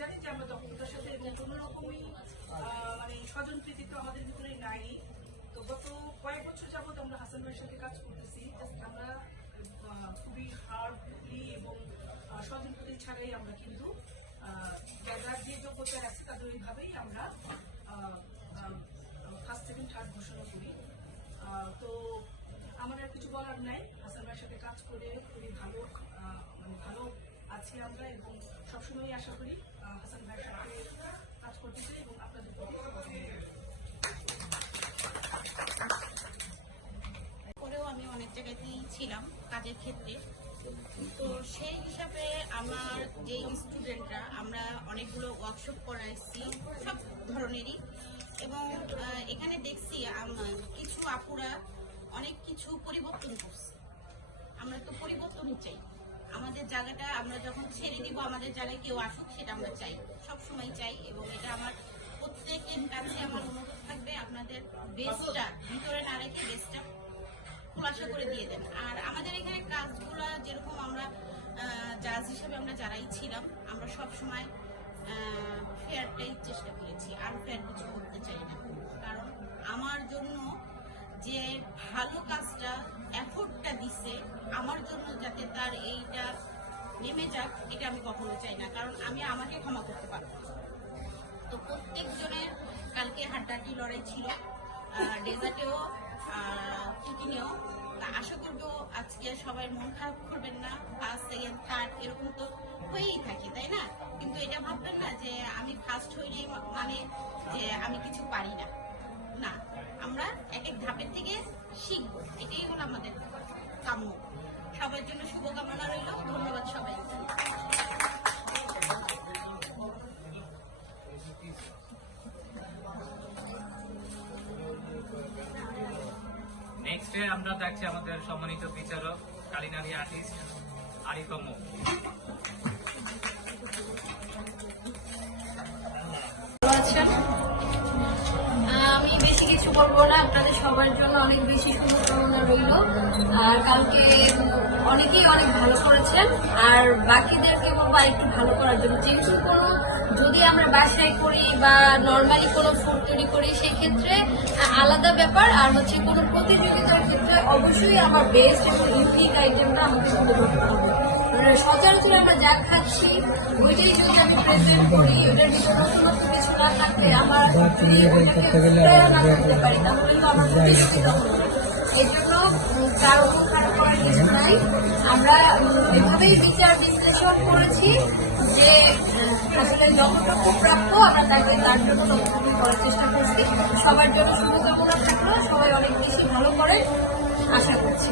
জানি যে আমরা দক্ষতার সাথে এবং কোনো রকমই মানে স্বজনপ্রীতি তো আমাদের ভিতরে নাই। তো গত কয়েক বছর যাবত আমরা হাসান ভাইয়ের সাথে কাজ করতেছি। আমরা খুবই হার্ডলি এবং স্বজনপ্রীতি ছাড়াই আমরা কিন্তু যারা যে যোগ্যতায় আছে তাদের ওইভাবেই আমরা ফার্স্ট সেকেন্ড থার্ড ঘোষণা করি। তো আমার আর কিছু বলার নাই, হাসান ভাইয়ের সাথে কাজ করে খুবই ভালো মানে ভালো আছি আমরা এবং সবসময় আশা করি হাসান ভাইয়ের সাথে কাজ করতে চাই এবং আপনাদের পরেও আমি অনেক জায়গাতেই ছিলাম কাজের ক্ষেত্রে। তো সেই হিসাবে আমার যে স্টুডেন্টরা আমরা অনেকগুলো ওয়ার্কশপ করাইছি সব ধরনেরই, এবং এখানে দেখছি কিছু আপুরা অনেক কিছু পরিবর্তন করছে। আমরা তো পরিবর্তনই চাই, আমাদের জায়গাটা আমরা যখন ছেড়ে দিব আমাদের জায়গায় কেউ আসুক সেটা আমরা চাই, সবসময় চাই। এবং এটা আমার প্রত্যেকের কাছে আমার অনুরোধ থাকবে, আপনাদের বেস্টটা ভিতরে না রেখে বেস্টটা খোলাসা করে দিয়ে দেন। আর আমাদের এখানে কাজগুলো যেরকম আমরা জাজ হিসেবে আমরা যারাই ছিলাম আমরা সবসময় ফেয়ারটাই চেষ্টা করেছি, আর ফেয়ার কিছু করতে চাই না। কারণ আমার জন্য যে ভালো কাজটা এফোর্টটা দিছে আমার জন্য যাতে তার এইটা নেমে যাক, এটা আমি কখনো চাই না। কারণ আমি আমাকে ক্ষমা করতে পারবো। তো প্রত্যেকজনের কালকে হাড্ডাহাড্ডি লড়াই ছিল, ডেজার্টেও কুকিংয়েও। আশা করবো আজকে সবাই মন খারাপ করবেন না, ফার্স্ট সেকেন্ড থার্ড এরকম তো হয়েই থাকি, তাই না? কিন্তু এটা ভাববেন না যে আমি ফার্স্ট হইলেই মানে যে আমি কিছু পারি না। না, আমরা এক এক ধাপের থেকে শিখবো, এটাই হলো আমাদের কাম্য। সবার জন্য শুভকামনা রইল। ধন্যবাদ সবাইকে। নেক্সটে আমরা দেখছি আমাদের সম্মানিত বিচারক কালিনারি আর্টিস্ট আরিফা মো। আমি বেশি কিছু বলবো না, আপনাদের সবার জন্য অনেক বেশি শুভকামনা রইল। আর কালকে অনেকেই অনেক ভালো করেছেন, আর বাকিদেরকে বলবো একটু ভালো করার জন্য। যেহেতু কোনো যদি আমরা বাসায় করি বা নর্মালি কোনো ফুড তৈরি করি সেক্ষেত্রে আলাদা ব্যাপার, আর হচ্ছে কোনো প্রতিযোগিতার ক্ষেত্রে অবশ্যই আমার বেস্ট এবং ইউনিক আইটেমটা আমাকে তুলে ধরতে হবে। সচরাচর আমরা যা খাচ্ছি ওইটাই যদি আমি প্রেজেন্ট করি, ওইটার ভিতরে নতুন নতুন কিছু না থাকলে আমার যদি ওইটাকে প্রয়োগ না করতে পারি তাহলে তো আমার প্রতিযোগিতা হবে। এই জন্য কারো মন খারাপ করার কিছু নাই। আমরা এভাবেই বিচার বিশ্লেষণ করেছি যে আসলে যতটুকু প্রাপ্য আমরা তাকে তার জন্য ততটুকু করার চেষ্টা করছি। সবার জন্য শুভকামনা থাকলো, সবাই অনেক বেশি ভালো করে আশা করছি।